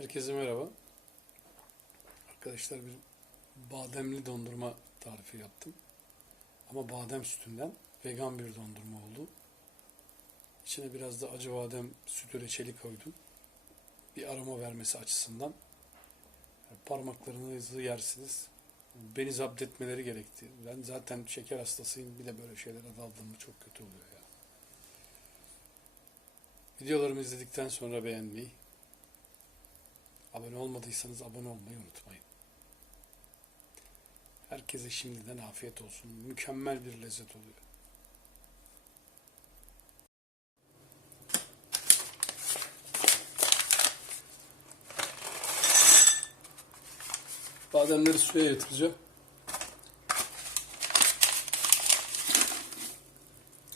Herkese merhaba. Arkadaşlar bir bademli dondurma tarifi yaptım. Ama badem sütünden vegan bir dondurma oldu. İçine biraz da acı badem sütü reçeli koydum. Bir aroma vermesi açısından. Parmaklarınızı yersiniz. Beni zapt etmeleri gerekti. Ben zaten şeker hastasıyım. Bir de böyle şeylere daldığımda çok kötü oluyor ya. Videolarımı izledikten sonra beğenmeyi, Abone olmadıysanız abone olmayı unutmayın. Herkese şimdiden afiyet olsun. Mükemmel bir lezzet oluyor. Bademleri suya yatıracağım.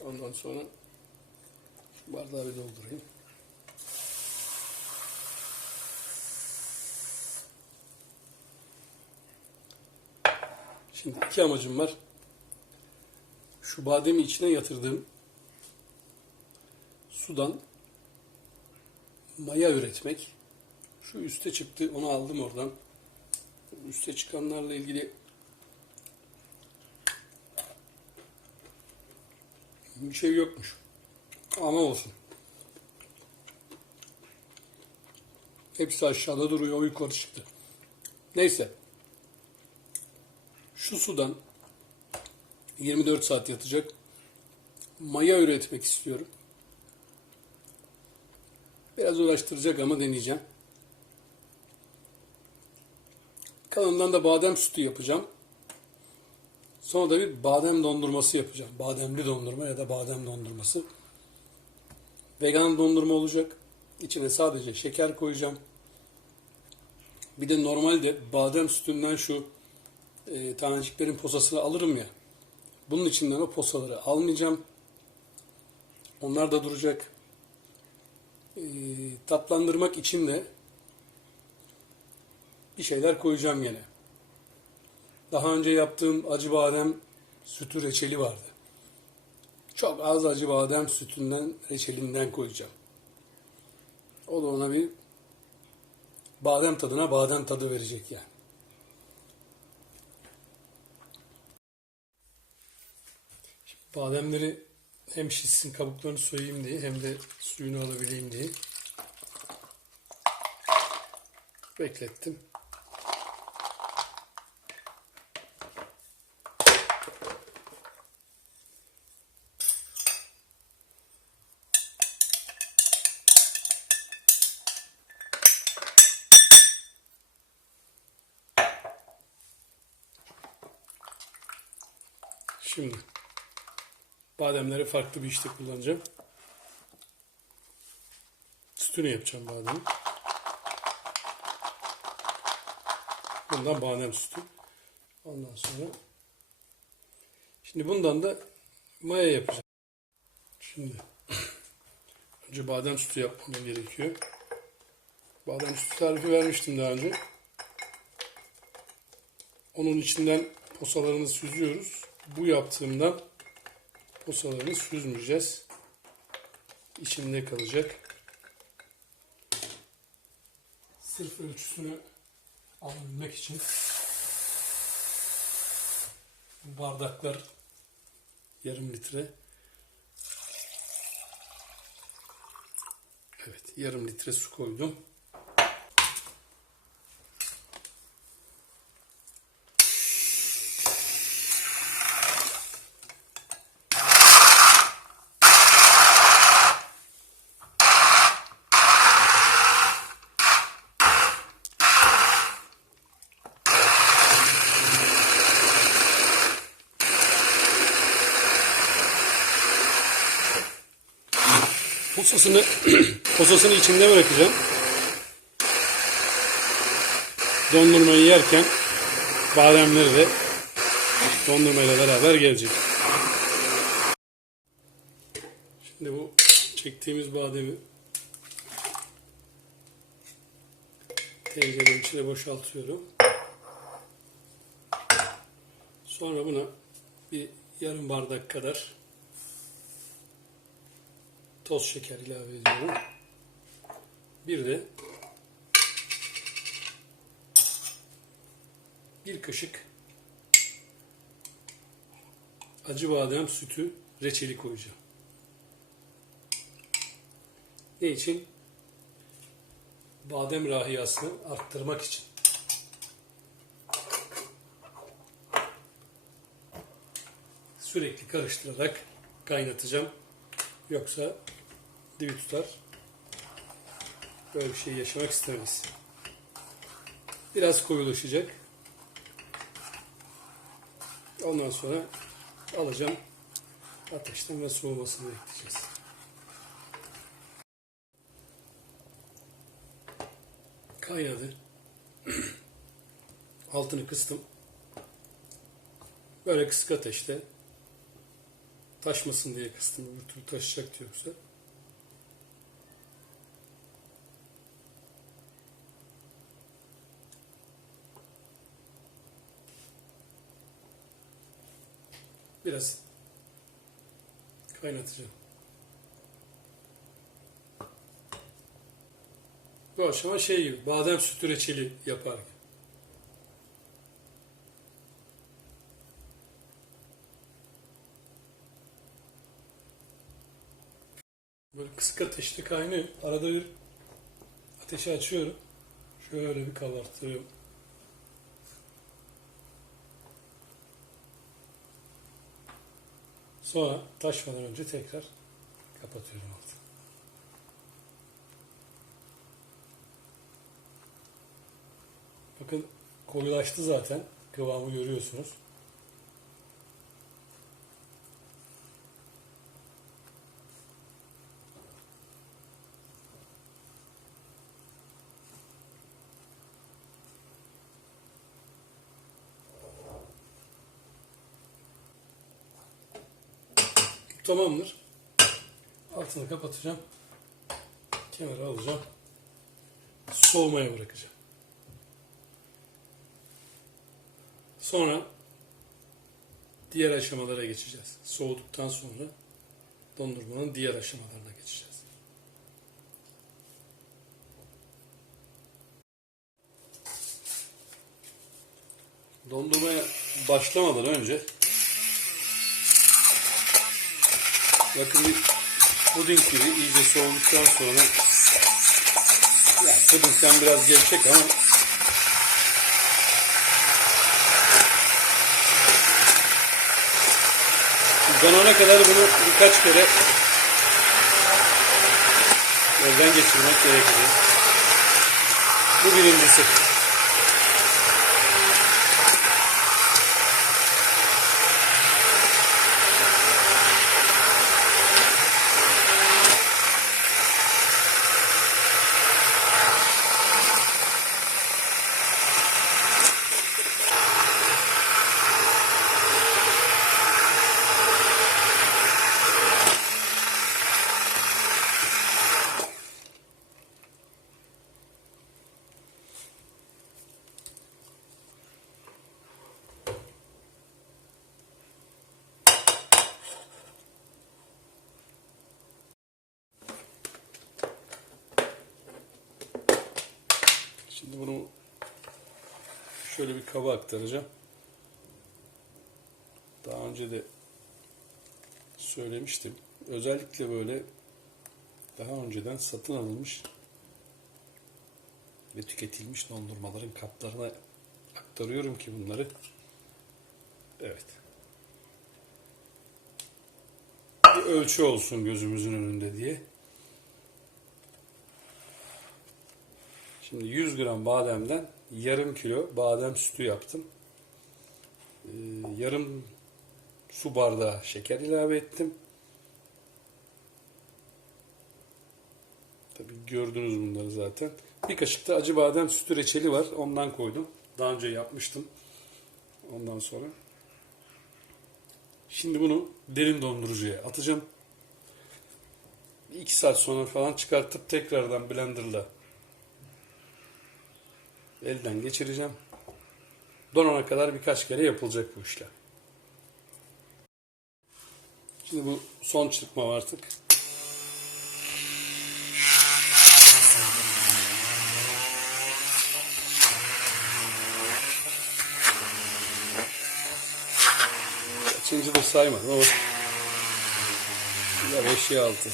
Ondan sonra bardağı bir doldurayım. Şimdi iki amacım var. Şu bademi içine yatırdığım sudan maya üretmek. Şu üste çıktı, onu aldım oradan. Üste çıkanlarla ilgili bir şey yokmuş. Ama olsun. Hepsi aşağıda duruyor, o yukarı çıktı. Neyse. Şu sudan 24 saat yatacak maya üretmek istiyorum. Biraz uğraştıracak ama deneyeceğim. Kalanından da badem sütü yapacağım. Sonra da bir badem dondurması yapacağım. Bademli dondurma ya da badem dondurması. Vegan dondurma olacak. İçine sadece şeker koyacağım. Bir de normalde badem sütünden şu e, taneciklerin posasını alırım ya. Bunun içinden o posaları almayacağım. Onlar da duracak. E, tatlandırmak için de bir şeyler koyacağım yine. Daha önce yaptığım acı badem sütü reçeli vardı. Çok az acı badem sütünden, reçelinden koyacağım. O da ona bir badem tadına badem tadı verecek yani. Bademleri hem şişsin kabuklarını soyayım diye hem de suyunu alabileyim diye beklettim. Şimdi Bademleri farklı bir işte kullanacağım. Sütünü yapacağım bademi. Bundan badem sütü. Ondan sonra şimdi bundan da maya yapacağım. Şimdi önce badem sütü yapmam gerekiyor. Badem sütü tarifi vermiştim daha önce. Onun içinden posalarını süzüyoruz. Bu yaptığımdan posalarını süzmeyeceğiz. İçinde kalacak. Sırf ölçüsünü alabilmek için bu bardaklar yarım litre. Evet, yarım litre su koydum. Posasını posasını içinde bırakacağım. Dondurmayı yerken bademleri de dondurmayla beraber gelecek. Şimdi bu çektiğimiz bademi tencerenin içine boşaltıyorum. Sonra buna bir yarım bardak kadar toz şeker ilave ediyorum. Bir de bir kaşık acı badem sütü reçeli koyacağım. Ne için? Badem rahiyasını arttırmak için. Sürekli karıştırarak kaynatacağım. Yoksa dibi tutar. Böyle bir şey yaşamak istemeyiz. Biraz koyulaşacak. Ondan sonra alacağım. Ateşten ve soğumasını bekleyeceğiz. Kaynadı. Altını kıstım. Böyle kısık ateşte taşmasın diye kıstım. Öbür türlü taşacak yoksa. Biraz kaynatacağım. Bu aşama şey gibi, badem sütü reçeli yapar. Böyle kısık ateşte kaynıyor. Arada bir ateşi açıyorum. Şöyle bir kabartıyorum. Sonra taşmadan önce tekrar kapatıyorum altını. Bakın koyulaştı zaten. Kıvamı görüyorsunuz. Tamamdır. Altını kapatacağım. Kenara alacağım. Soğumaya bırakacağım. Sonra diğer aşamalara geçeceğiz. Soğuduktan sonra dondurmanın diğer aşamalarına geçeceğiz. Dondurmaya başlamadan önce bakın puding gibi iyice soğuduktan sonra ya pudingden biraz gevşek ama Donana kadar bunu birkaç kere gözden geçirmek gerekecek. Bu birincisi. Şimdi bunu şöyle bir kaba aktaracağım. Daha önce de söylemiştim. Özellikle böyle daha önceden satın alınmış ve tüketilmiş dondurmaların kaplarına aktarıyorum ki bunları. Evet. Bir ölçü olsun gözümüzün önünde diye. Şimdi 100 gram bademden yarım kilo badem sütü yaptım. Ee, yarım su bardağı şeker ilave ettim. Tabii gördünüz bunları zaten. Bir kaşık da acı badem sütü reçeli var. Ondan koydum. Daha önce yapmıştım. Ondan sonra. Şimdi bunu derin dondurucuya atacağım. 2 saat sonra falan çıkartıp tekrardan blenderla elden geçireceğim. Donana kadar birkaç kere yapılacak bu işlem. Şimdi bu son çırpma artık. Kaçıncıdır saymadım ama. Ya 5'e 6.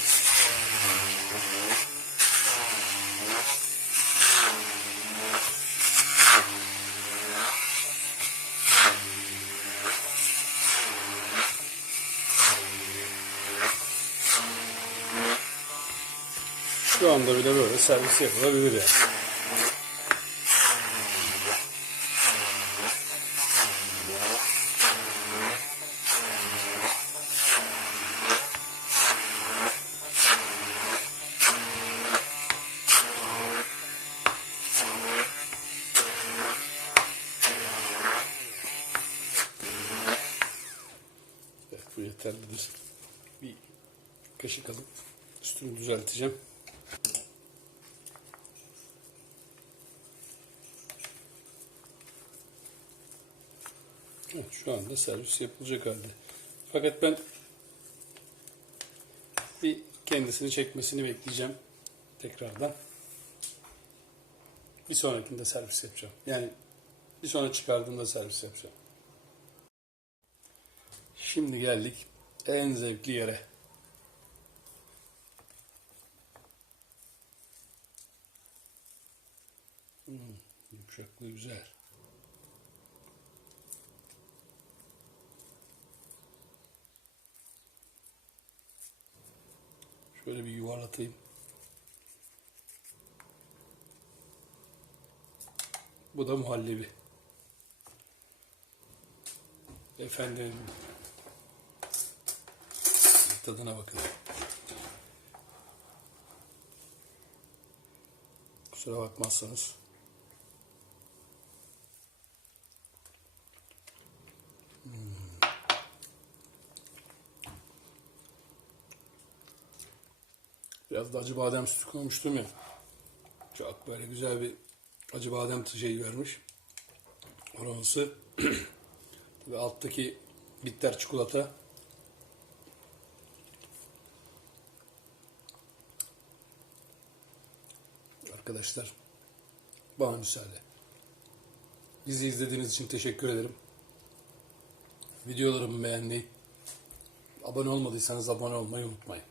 Şu anda bile böyle servis yapılabilir yani. Evet bu yeterlidir. Bir kaşık alıp üstünü düzelteceğim. Şu anda servis yapılacak halde. Fakat ben bir kendisini çekmesini bekleyeceğim tekrardan. Bir sonrakinde servis yapacağım. Yani bir sonra çıkardığımda servis yapacağım. Şimdi geldik en zevkli yere. Hmm, yumuşaklığı güzel. Şöyle bir yuvarlatayım. Bu da muhallebi. Efendim. Tadına bakın. Kusura bakmazsanız. Biraz da acı badem sütü koymuştum ya. Çok böyle güzel bir acı badem şeyi vermiş. Aroması. Ve alttaki bitter çikolata. Arkadaşlar bana müsaade. Bizi izlediğiniz için teşekkür ederim. Videolarımı beğenmeyi, abone olmadıysanız abone olmayı unutmayın.